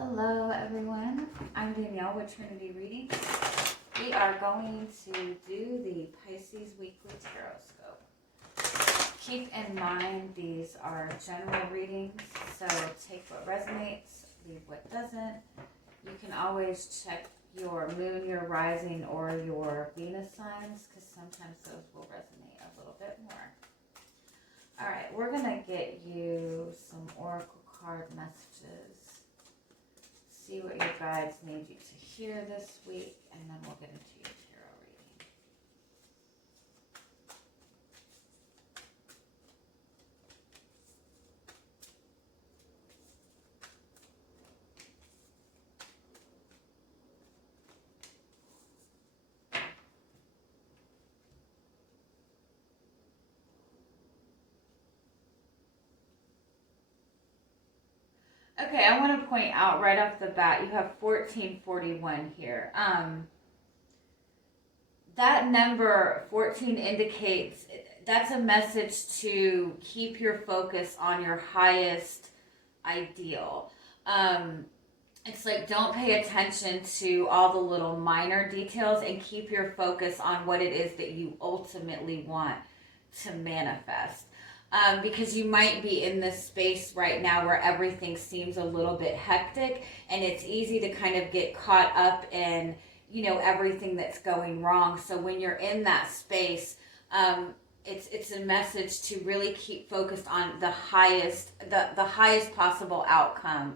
Hello everyone, I'm Danielle with Trinity Reading. We are going to do the Pisces Weekly Tarotscope. Keep in mind these are general readings, so take what resonates, leave what doesn't. You can always check your moon, your rising, or your Venus signs, because sometimes those will resonate a little bit more. Alright, we're going to get you some oracle card messages. See what your guides need you to hear this week, and then we'll get into your tarot reading. Okay, I want to point out right off the bat, you have 1441 here. That number 14 indicates that's a message to keep your focus on your highest ideal. It's like, don't pay attention to all the little minor details and keep your focus on what it is that you ultimately want to manifest. Because you might be in this space right now where everything seems a little bit hectic, and it's easy to kind of get caught up in, you know, everything that's going wrong. So when you're in that space, it's a message to really keep focused on the highest possible outcome,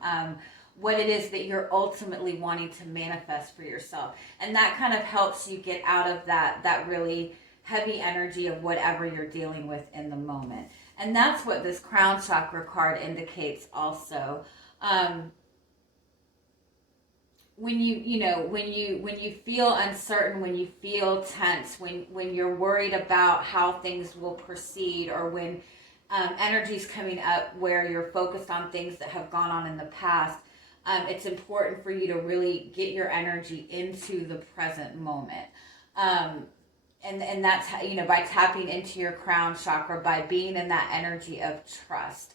what it is that you're ultimately wanting to manifest for yourself. And that kind of helps you get out of that really heavy energy of whatever you're dealing with in the moment. And that's what this crown chakra card indicates also. When you feel uncertain, when you feel tense, when you're worried about how things will proceed, or when energy's coming up where you're focused on things that have gone on in the past, it's important for you to really get your energy into the present moment. And that's how, you know, by tapping into your crown chakra, by being in that energy of trust.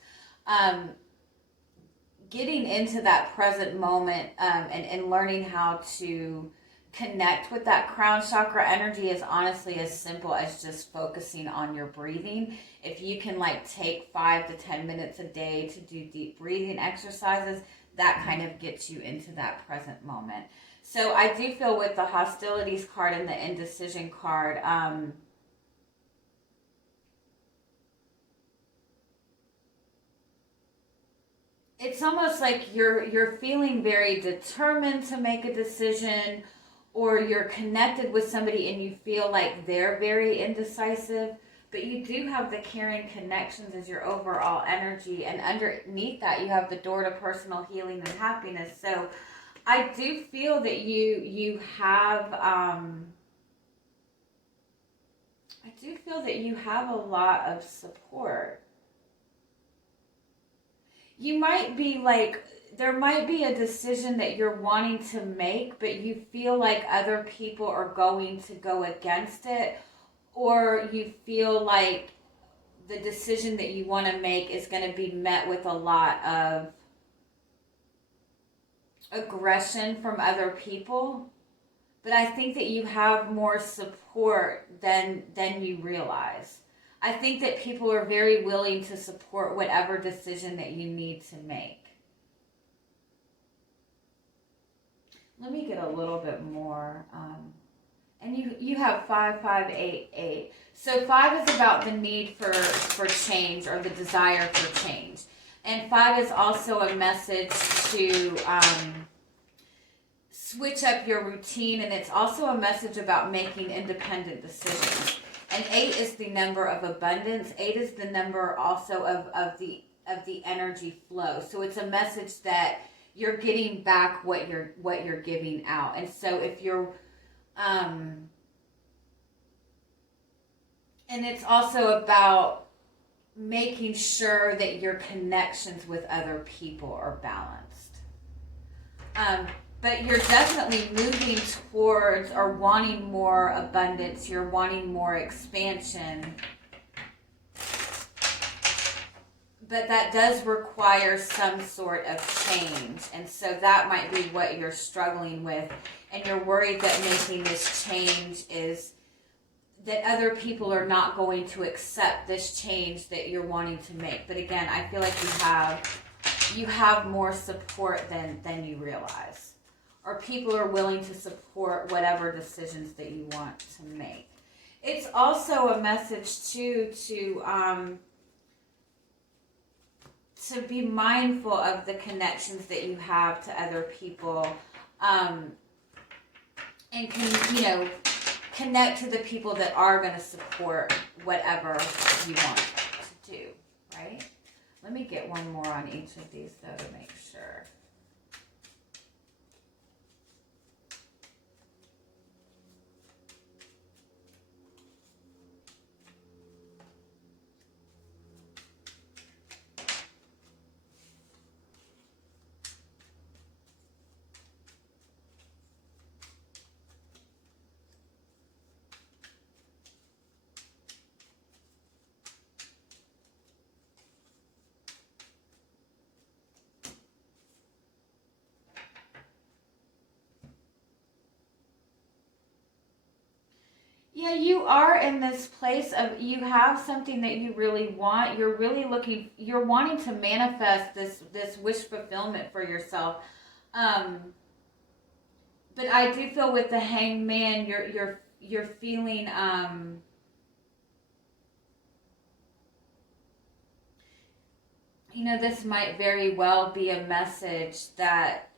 Getting into that present moment and learning how to connect with that crown chakra energy is honestly as simple as just focusing on your breathing. If you can take 5 to 10 minutes a day to do deep breathing exercises, that kind of gets you into that present moment. So I do feel with the hostilities card and the indecision card, it's almost like you're feeling very determined to make a decision, or you're connected with somebody and you feel like they're very indecisive, but you do have the caring connections as your overall energy, and underneath that you have the door to personal healing and happiness. So I do feel that you have a lot of support. You might be there might be a decision that you're wanting to make, but you feel like other people are going to go against it, or you feel like the decision that you want to make is going to be met with a lot of aggression from other people. But I think that you have more support than you realize. I think that people are very willing to support whatever decision that you need to make. Let me get a little bit more. And you have 5, 5, 8, 8. So 5 is about the need for change, or the desire for change. And 5 is also a message to switch up your routine, and it's also a message about making independent decisions. And 8 is the number of abundance. 8 is the number also of the energy flow. So it's a message that you're getting back what you're giving out. And so if you're and it's also about making sure that your connections with other people are balanced. But you're definitely moving towards or wanting more abundance. You're wanting more expansion. but that does require some sort of change. And so that might be what you're struggling with. And you're worried that making this change is that other people are not going to accept this change that you're wanting to make. But again, I feel like you have more support than you realize. Or people are willing to support whatever decisions that you want to make. It's also a message too to be mindful of the connections that you have to other people, and connect to the people that are going to support whatever you want to do, right? Let me get one more on each of these though to make sure. Yeah, you are in this place of, you have something that you really want. You're really you're wanting to manifest this wish fulfillment for yourself. But I do feel with the Hanged Man, you're feeling this might very well be a message that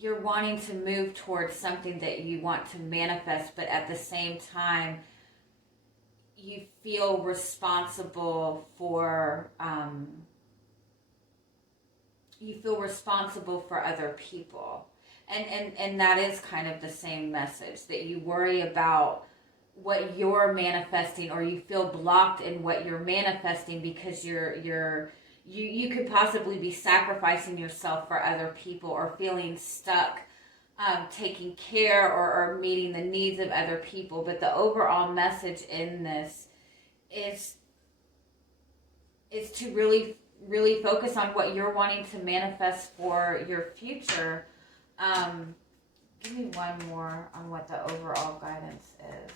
you're wanting to move towards something that you want to manifest, but at the same time, you feel responsible for other people. And that is kind of the same message, that you worry about what you're manifesting, or you feel blocked in what you're manifesting because you could possibly be sacrificing yourself for other people, or feeling stuck taking care or meeting the needs of other people. But the overall message in this is to really, really focus on what you're wanting to manifest for your future. Give me one more on what the overall guidance is.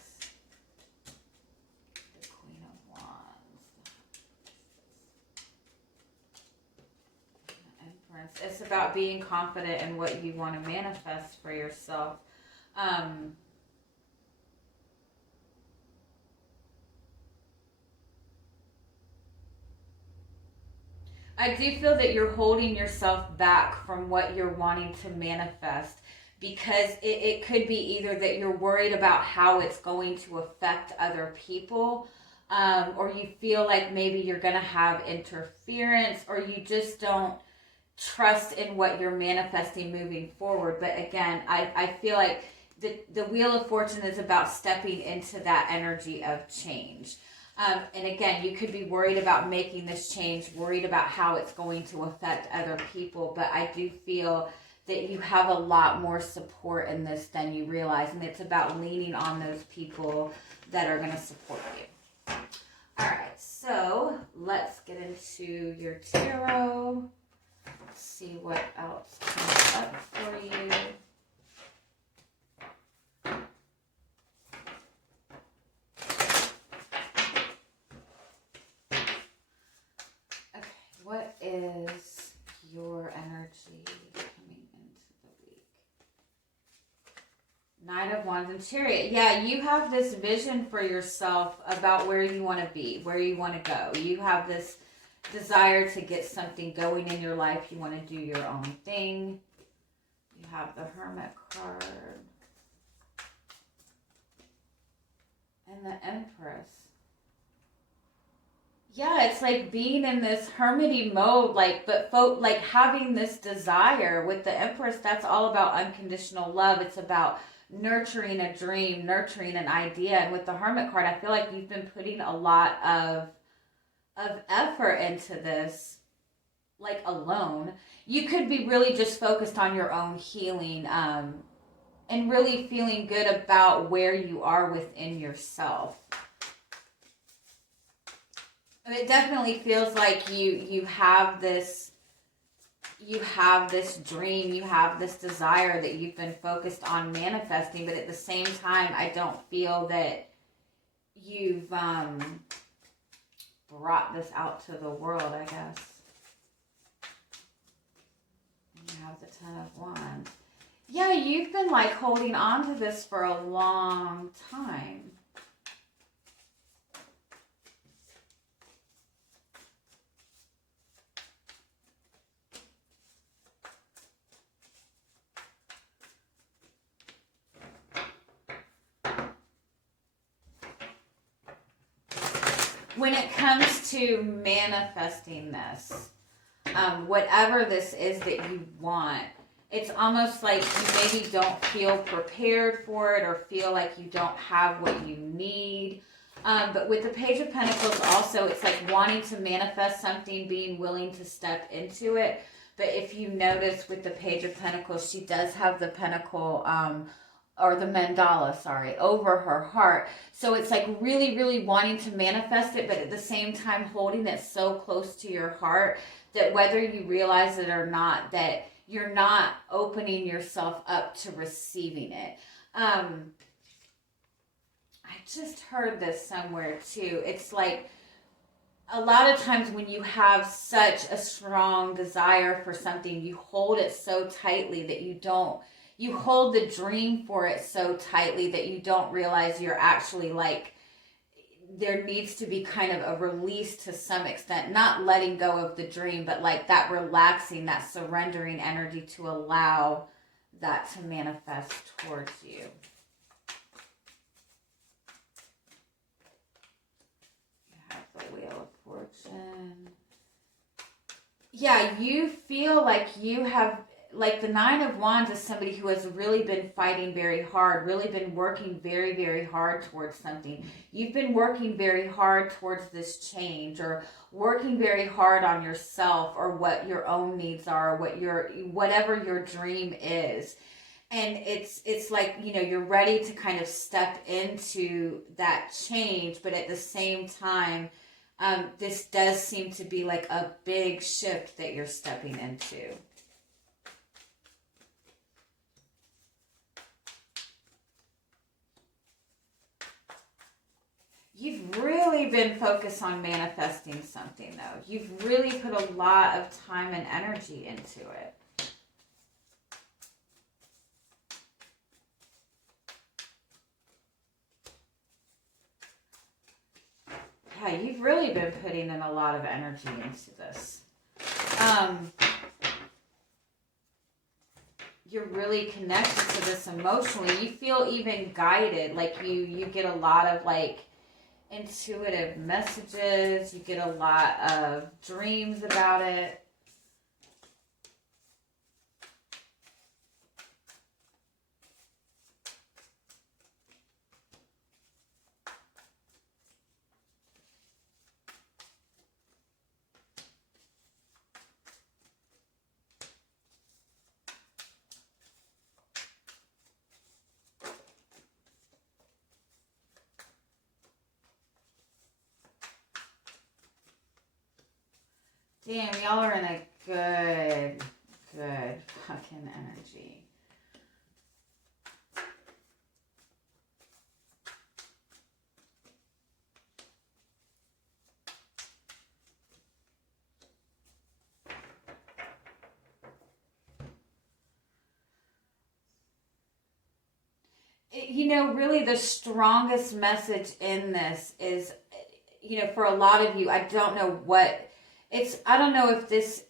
The Queen of Wands. The Empress. It's about being confident in what you want to manifest for yourself. I do feel that you're holding yourself back from what you're wanting to manifest, because it could be either that you're worried about how it's going to affect other people, or you feel like maybe you're going to have interference, or you just don't trust in what you're manifesting moving forward. But again, I feel like the Wheel of Fortune is about stepping into that energy of change. And again, you could be worried about making this change, worried about how it's going to affect other people. But I do feel that you have a lot more support in this than you realize. And it's about leaning on those people that are going to support you. All right, so let's get into your tarot. Let's see what else comes up for you. What is your energy coming into the week? Knight of Wands and Chariot. Yeah, you have this vision for yourself about where you want to be, where you want to go. You have this desire to get something going in your life. You want to do your own thing. You have the Hermit card. And the Empress. Yeah, it's like being in this hermity mode, but having this desire. With the Empress, that's all about unconditional love. It's about nurturing a dream, nurturing an idea. And with the Hermit card, I feel like you've been putting a lot of effort into this, alone. You could be really just focused on your own healing, and and really feeling good about where you are within yourself. It definitely feels like you have this dream, you have this desire that you've been focused on manifesting, but at the same time, I don't feel that you've brought this out to the world, I guess. You have the 10 of Wands. Yeah, you've been like holding on to this for a long time. When it comes to manifesting this, whatever this is that you want, it's almost like you maybe don't feel prepared for it or feel like you don't have what you need. But with the Page of Pentacles also, it's like wanting to manifest something, being willing to step into it. But if you notice with the Page of Pentacles, she does have the pentacle, or the mandala, sorry, over her heart. So it's like really, really wanting to manifest it, but at the same time holding it so close to your heart that whether you realize it or not, that you're not opening yourself up to receiving it. I just heard this somewhere too. It's like a lot of times when you have such a strong desire for something, you hold it so tightly that you hold the dream for it so tightly that you don't realize you're actually like, there needs to be kind of a release to some extent, not letting go of the dream, but like that relaxing, that surrendering energy to allow that to manifest towards you. You have the Wheel of Fortune. Yeah, you feel like you have, like the Nine of Wands is somebody who has really been fighting very hard, really been working very, very hard towards something. You've been working very hard towards this change, or working very hard on yourself, or what your own needs are, whatever your dream is. And it's like, you know, you're ready to kind of step into that change, but at the same time, this does seem to be like a big shift that you're stepping into. You've really been focused on manifesting something, though. You've really put a lot of time and energy into it. Yeah, you've really been putting in a lot of energy into this. You're really connected to this emotionally. You feel even guided, like you get a lot of like intuitive messages. You get a lot of dreams about it. Damn, y'all are in a good fucking energy. You know, really the strongest message in this is, you know, for a lot of you, I don't know what I don't know if this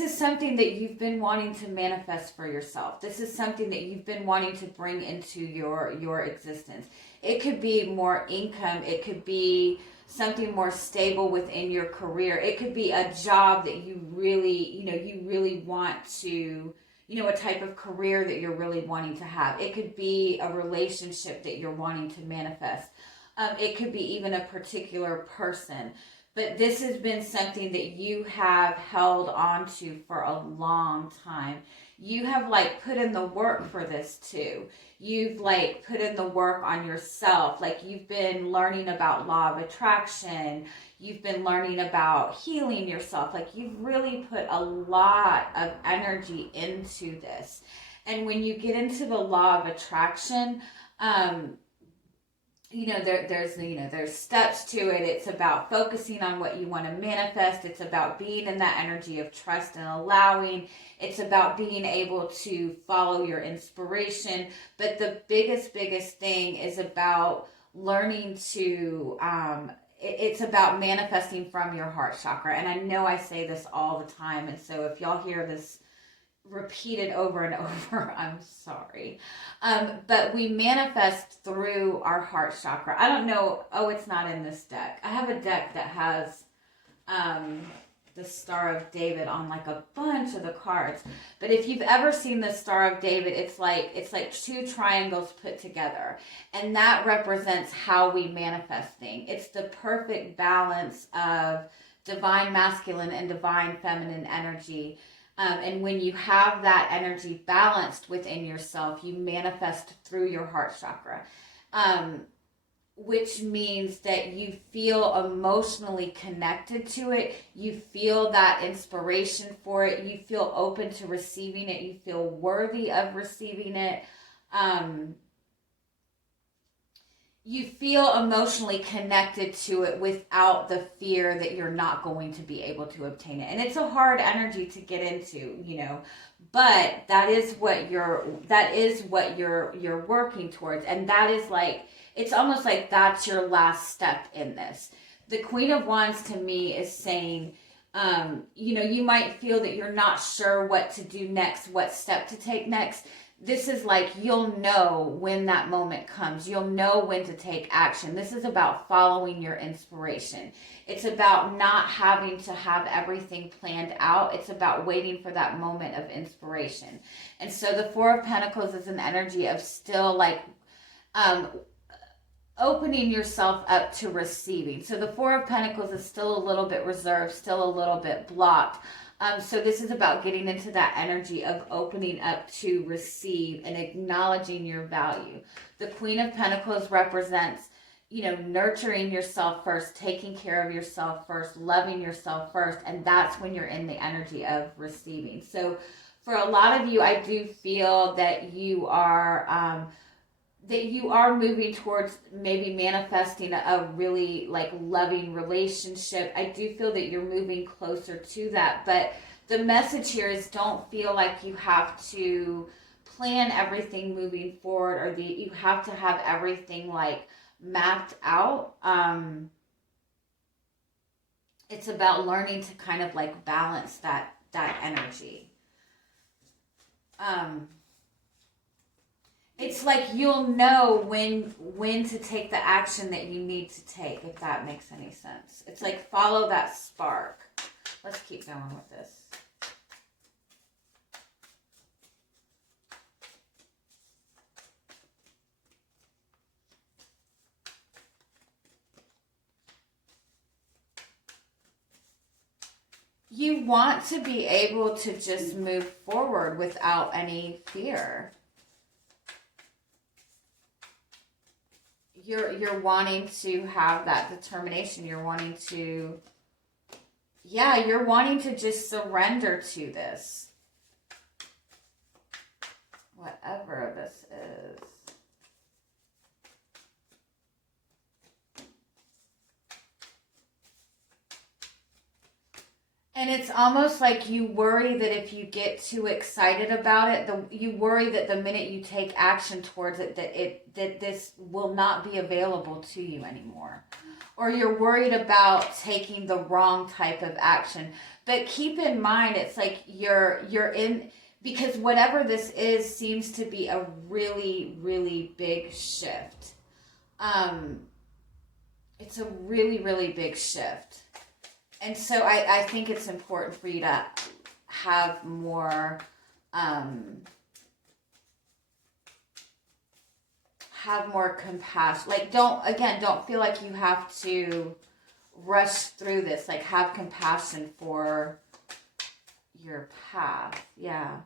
is something that you've been wanting to manifest for yourself. This is something that you've been wanting to bring into your existence. It could be more income. It could be something more stable within your career. It could be a job that you really want to, a type of career that you're really wanting to have. It could be a relationship that you're wanting to manifest. It could be even a particular person. but this has been something that you have held on to for a long time. You have like put in the work for this too. You've like put in the work on yourself. Like you've been learning about law of attraction. You've been learning about healing yourself. Like you've really put a lot of energy into this. And when you get into the law of attraction, there's steps to it. It's about focusing on what you want to manifest. It's about being in that energy of trust and allowing. It's about being able to follow your inspiration. But the biggest thing is about learning to, it's about manifesting from your heart chakra. And I know I say this all the time. And so if y'all hear this repeated over and over, I'm sorry. But we manifest through our heart chakra. I don't know. Oh, it's not in this deck. I have a deck that has the Star of David on like a bunch of the cards. But if you've ever seen the Star of David, it's like two triangles put together. And that represents how we manifest things. It's the perfect balance of divine masculine and divine feminine energy. And when you have that energy balanced within yourself, you manifest through your heart chakra, which means that you feel emotionally connected to it. You feel that inspiration for it. You feel open to receiving it. You feel worthy of receiving it. You feel emotionally connected to it without the fear that you're not going to be able to obtain it. And it's a hard energy to get into, but that is what you're working towards. And that is like, it's almost like that's your last step in this. The Queen of Wands to me is saying, you might feel that you're not sure what to do next, what step to take next. This is like, you'll know when that moment comes. You'll know when to take action. This is about following your inspiration. It's about not having to have everything planned out. It's about waiting for that moment of inspiration. And so the Four of Pentacles is an energy of still like opening yourself up to receiving. So the Four of Pentacles is still a little bit reserved, still a little bit blocked. So this is about getting into that energy of opening up to receive and acknowledging your value. The Queen of Pentacles represents, nurturing yourself first, taking care of yourself first, loving yourself first. And that's when you're in the energy of receiving. So for a lot of you, I do feel that you are moving towards maybe manifesting a really like loving relationship. I do feel that you're moving closer to that, but the message here is don't feel like you have to plan everything moving forward or you have to have everything like mapped out. It's about learning to kind of like balance that energy. It's like you'll know when to take the action that you need to take, if that makes any sense. It's like follow that spark. Let's keep going with this. You want to be able to just move forward without any fear. You're wanting to have that determination. You're wanting to just surrender to this. Whatever this is. And it's almost like you worry that if you get too excited about it, you worry that the minute you take action towards it, that this will not be available to you anymore. Or you're worried about taking the wrong type of action. But keep in mind, it's like you're in, because whatever this is seems to be a really, really big shift. It's a really, really big shift. And so I think it's important for you to have more, compassion. Like, don't feel like you have to rush through this. Like, have compassion for your path. Yeah.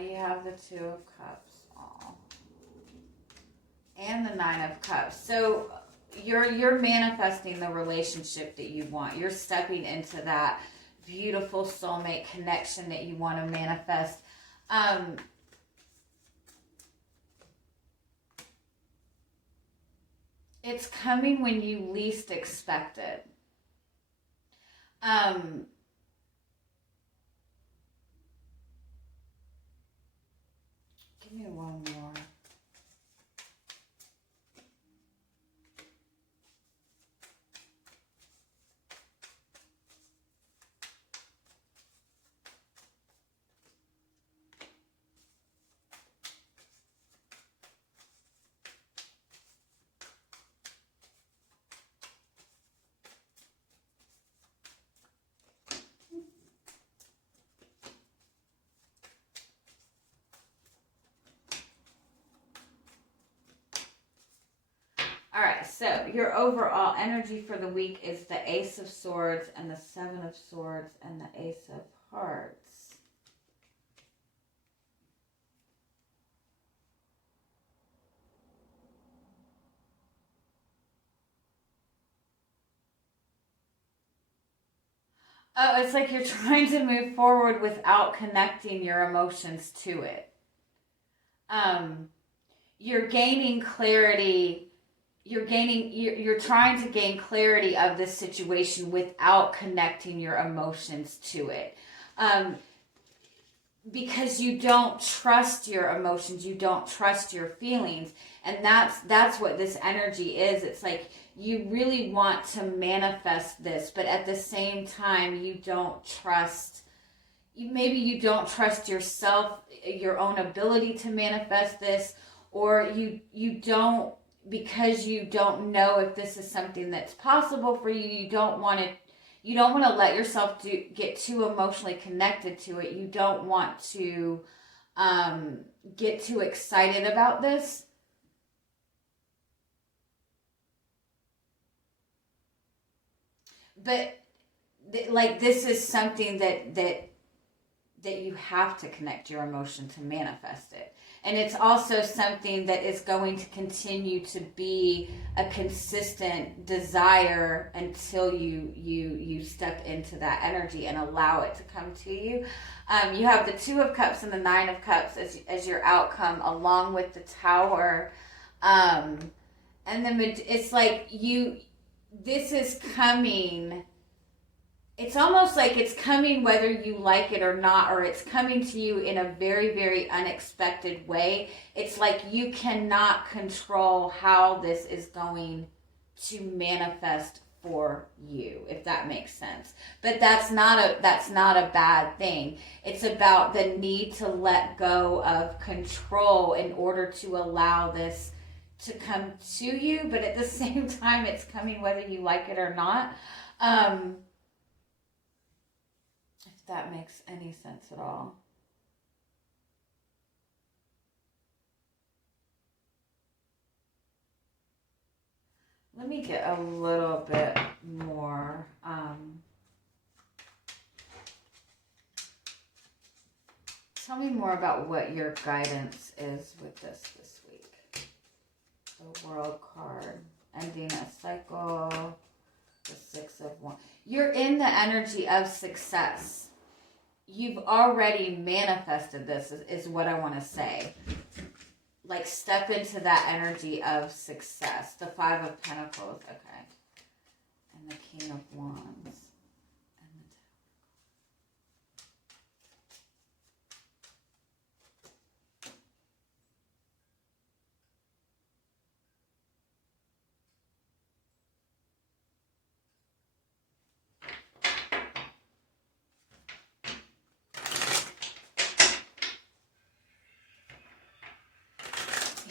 You have the Two of Cups. Aww. And the Nine of Cups. So you're manifesting the relationship that you want. You're stepping into that beautiful soulmate connection that you want to manifest. It's coming when you least expect it. Give me one more. All right, so your overall energy for the week is the Ace of Swords and the Seven of Swords and the Ace of Hearts. Oh, it's like you're trying to move forward without connecting your emotions to it. You're gaining clarity. You're trying to gain clarity of this situation without connecting your emotions to it. Because you don't trust your emotions, you don't trust your feelings. And that's what this energy is. It's like you really want to manifest this, but at the same time, you don't trust, maybe you don't trust yourself, your own ability to manifest this, or you don't, because you don't know if this is something that's possible for you. You don't want to let yourself get too emotionally connected to it. You don't want to get too excited about this. But like, this is something that you have to connect your emotion to manifest it. And it's also something that is going to continue to be a consistent desire until you step into that energy and allow it to come to you. You have the Two of Cups and the Nine of Cups as your outcome, along with the Tower. And then it's like this is coming. It's almost like it's coming whether you like it or not, or it's coming to you in a very, very unexpected way. It's like you cannot control how this is going to manifest for you, if that makes sense. But that's not a bad thing. It's about the need to let go of control in order to allow this to come to you. But at the same time, it's coming whether you like it or not. If that makes any sense at all. Let me get a little bit more. Tell me more about what your guidance is with this week. The World card. Ending a cycle. The Six of Wands. You're in the energy of success. You've already manifested this, is what I want to say. Like, step into that energy of success. The Five of Pentacles, okay. And the King of Wands. And the Tower.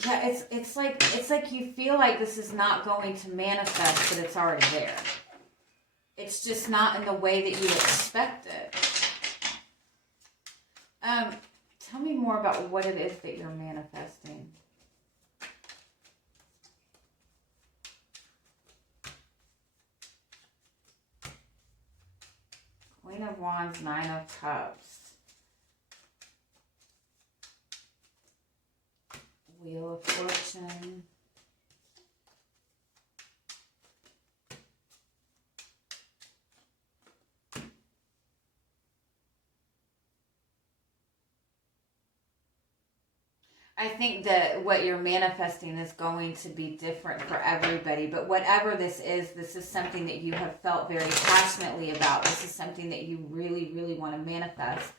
Yeah, it's like you feel like this is not going to manifest, but it's already there. It's just not in the way that you expect it. Tell me more about what it is that you're manifesting. Queen of Wands, Nine of Cups. Wheel of Fortune. I think that what you're manifesting is going to be different for everybody, but whatever this is something that you have felt very passionately about. This is something that you really, really want to manifest.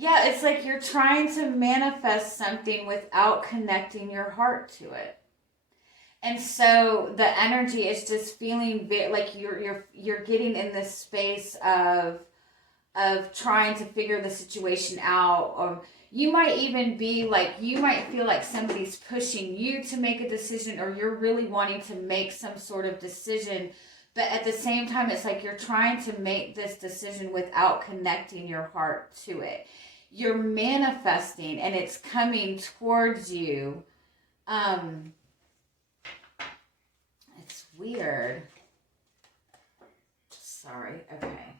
Yeah, it's like you're trying to manifest something without connecting your heart to it. And so the energy is just feeling like you're getting in this space of trying to figure the situation out, or you might even be like, you might feel like somebody's pushing you to make a decision, or you're really wanting to make some sort of decision, but at the same time it's like you're trying to make this decision without connecting your heart to it. You're manifesting and it's coming towards you. It's weird. Sorry. Okay.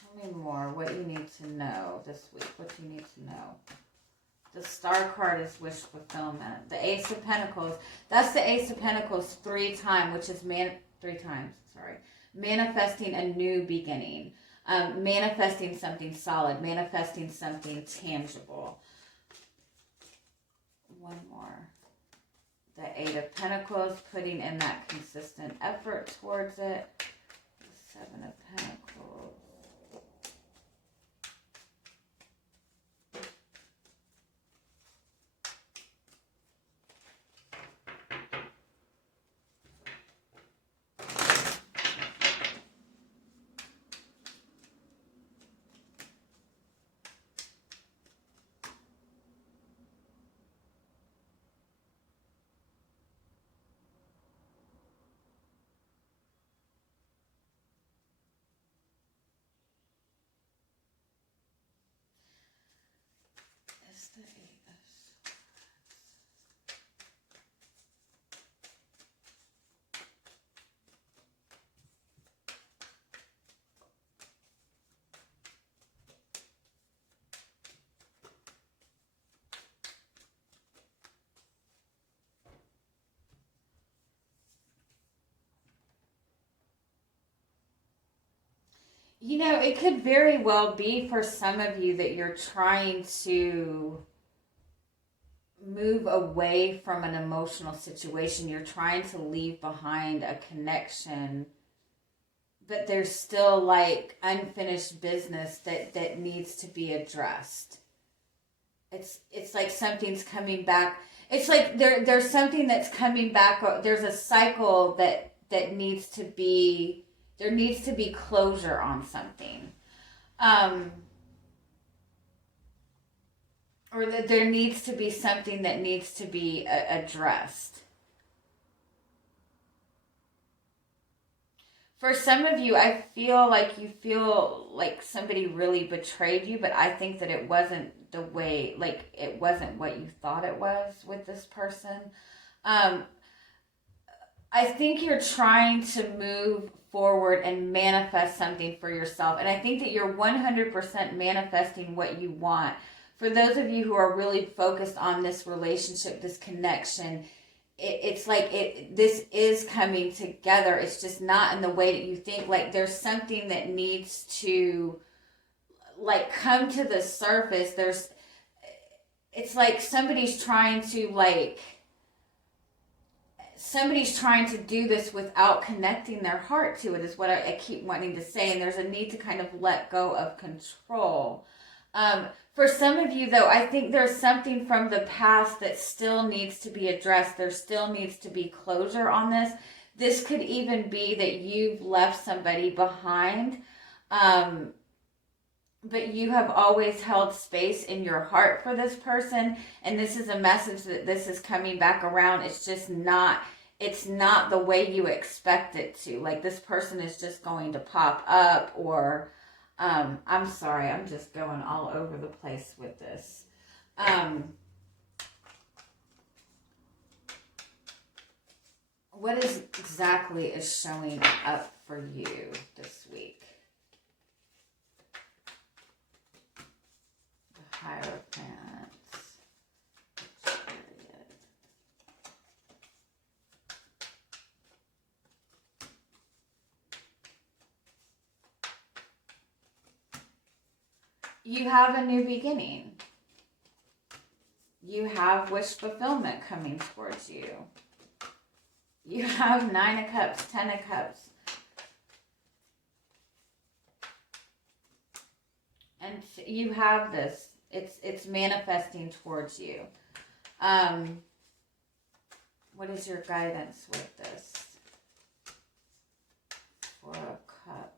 Tell me more. What you need to know this week. What you need to know. The Star card is wish fulfillment. The Ace of Pentacles. That's the Ace of Pentacles 3 times, which is 3 times. Sorry. Manifesting a new beginning. Manifesting something solid. Manifesting something tangible. One more. The 8 of Pentacles, putting in that consistent effort towards it. The 7 of Pentacles. Is the 8 of Swords. You know, it could very well be for some of you that you're trying to move away from an emotional situation. You're trying to leave behind a connection, but there's still like unfinished business that needs to be addressed. It's like something's coming back. It's like there's something that's coming back. There's a cycle that needs to be, there needs to be closure on something. Or that there needs to be something that needs to be addressed. For some of you, I feel like you feel like somebody really betrayed you, but I think that it wasn't the way, like it wasn't what you thought it was with this person. I think you're trying to move forward and manifest something for yourself. And I think that you're 100% manifesting what you want. For those of you who are really focused on this relationship, this connection, it's like this is coming together. It's just not in the way that you think. Like there's something that needs to like come to the surface. It's like somebody's trying to like, somebody's trying to do this without connecting their heart to it, is what I keep wanting to say. And there's a need to kind of let go of control. For some of you, though, I think there's something from the past that still needs to be addressed. There still needs to be closure on this. This could even be that you've left somebody behind, but you have always held space in your heart for this person. And this is a message that this is coming back around. It's just not, it's not the way you expect it to. Like, this person is just going to pop up, or I'm sorry, I'm just going all over the place with this. What is exactly is showing up for you this week? The Hierophant. Chariot. You have a new beginning. You have wish fulfillment coming towards you. You have 9 of Cups, 10 of Cups. And you have this. It's manifesting towards you. What is your guidance with this? 4 of Cups.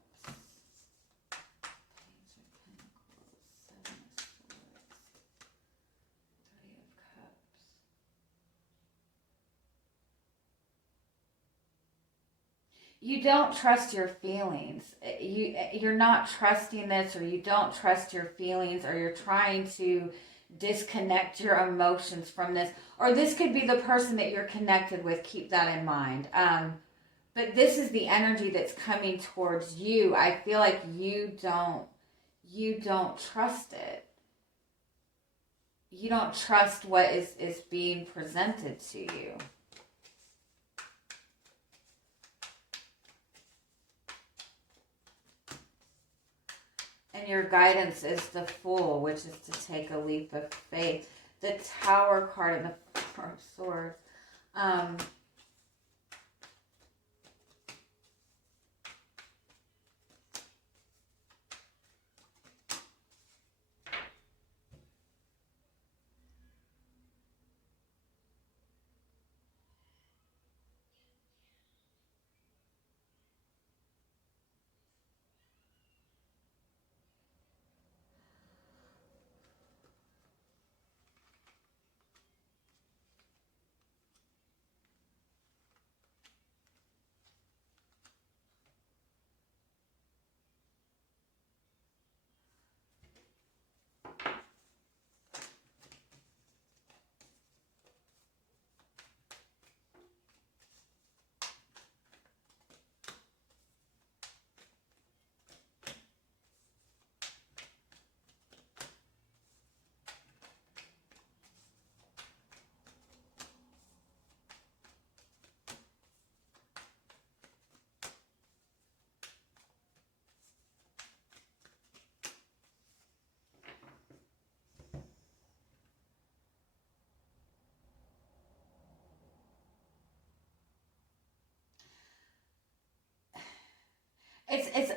You don't trust your feelings. You're not trusting this, or you don't trust your feelings, or you're trying to disconnect your emotions from this. Or this could be the person that you're connected with. Keep that in mind. But this is the energy that's coming towards you. I feel like you don't trust it. You don't trust what is being presented to you. And your guidance is the Fool, which is to take a leap of faith. The Tower card and the Four of Swords.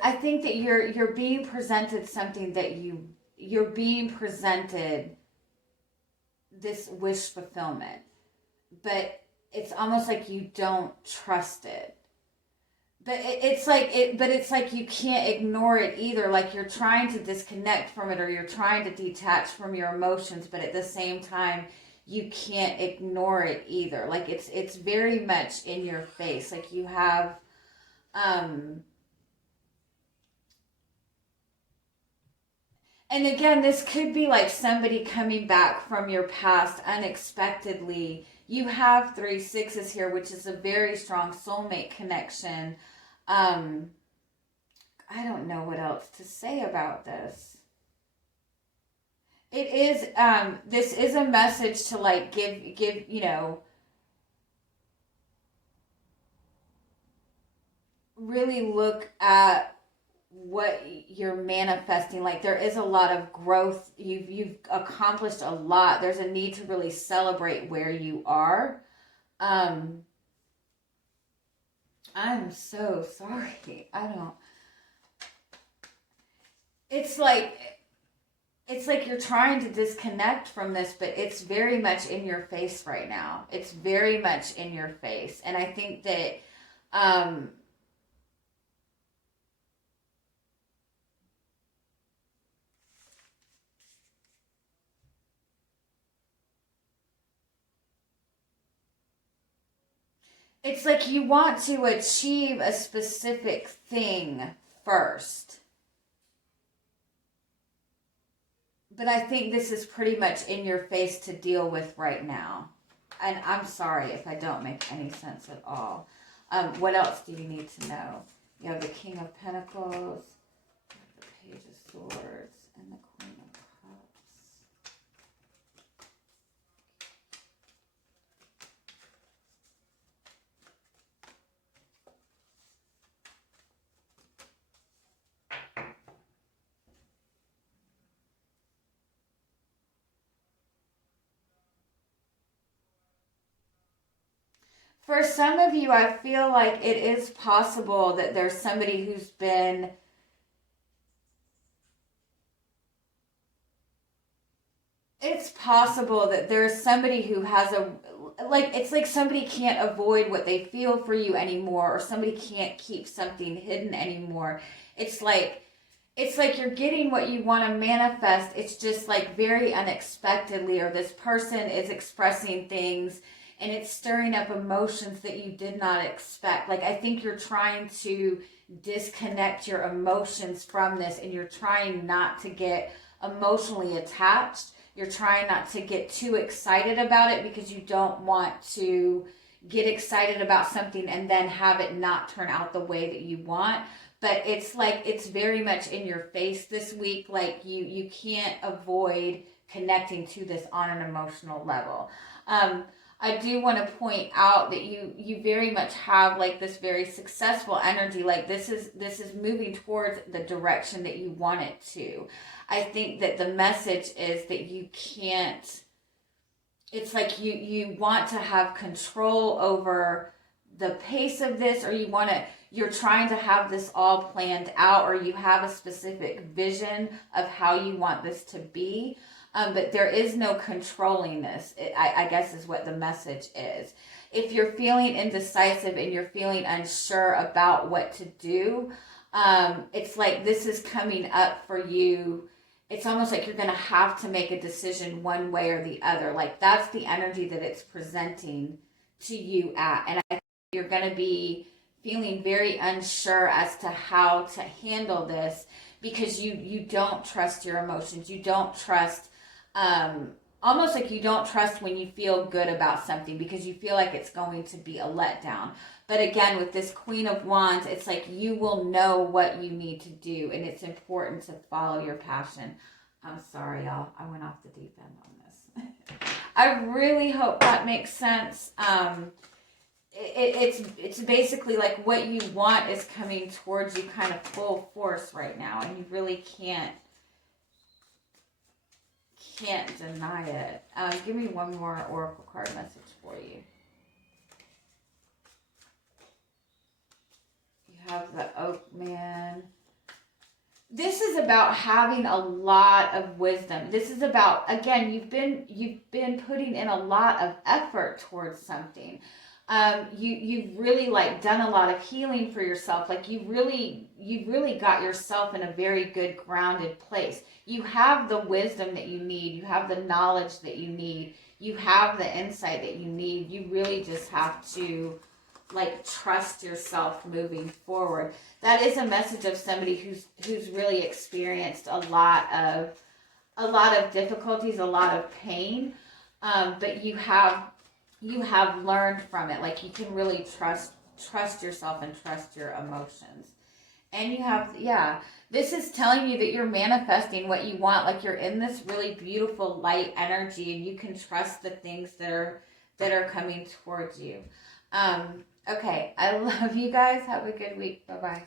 I think that you're being presented something that you're being presented this wish fulfillment, but it's almost like you don't trust it. But it's like you can't ignore it either. Like, you're trying to disconnect from it, or you're trying to detach from your emotions, but at the same time you can't ignore it either. Like, it's very much in your face. Like, you have and again, this could be like somebody coming back from your past unexpectedly. You have 3 6s here, which is a very strong soulmate connection. I don't know what else to say about this. It is, this is a message to, like, give, really look at what you're manifesting. Like, there is a lot of growth. You've accomplished a lot. There's a need to really celebrate where you are. I'm so sorry. I don't. It's like you're trying to disconnect from this, but it's very much in your face right now. It's very much in your face. And I think that it's like you want to achieve a specific thing first. But I think this is pretty much in your face to deal with right now. And I'm sorry if I don't make any sense at all. What else do you need to know? You have the King of Pentacles, the Page of Swords, and the Queen of Cups. For some of you, I feel like it is possible that there's somebody who's been it's possible that there's somebody who has it's like somebody can't avoid what they feel for you anymore, or somebody can't keep something hidden anymore. It's like you're getting what you want to manifest. It's just like very unexpectedly, or this person is expressing things and it's stirring up emotions that you did not expect. Like, I think you're trying to disconnect your emotions from this, and you're trying not to get emotionally attached. You're trying not to get too excited about it because you don't want to get excited about something and then have it not turn out the way that you want. But it's like it's very much in your face this week. Like you can't avoid connecting to this on an emotional level. I do want to point out that you very much have like this very successful energy. Like this is moving towards the direction that you want it to. I think that the message is that you can't, it's like you want to have control over the pace of this, or you're trying to have this all planned out, or you have a specific vision of how you want this to be. But there is no controlling this, I guess is what the message is. If you're feeling indecisive and you're feeling unsure about what to do, it's like this is coming up for you. It's almost like you're going to have to make a decision one way or the other. Like that's the energy that it's presenting to you at. And I think you're going to be feeling very unsure as to how to handle this because you don't trust your emotions. You don't trust, almost like you don't trust when you feel good about something because you feel like it's going to be a letdown. But again, with this Queen of Wands, it's like you will know what you need to do, and it's important to follow your passion. I'm sorry, y'all. I went off the deep end on this. I really hope that makes sense. It's basically like what you want is coming towards you kind of full force right now, and you really can't deny it. Give me one more oracle card message for you. You have the Oak Man. This is about having a lot of wisdom. This is about, again, you've been putting in a lot of effort towards something. You've really like done a lot of healing for yourself. Like you've really got yourself in a very good grounded place. You have the wisdom that you need. You have the knowledge that you need. You have the insight that you need. You really just have to like trust yourself moving forward. That is a message of somebody who's really experienced a lot of difficulties, a lot of pain, but you have learned from it. Like you can really trust yourself and trust your emotions. And you have, this is telling you that you're manifesting what you want. Like you're in this really beautiful light energy, and you can trust the things that are coming towards you. Okay, I love you guys. Have a good week. Bye-bye.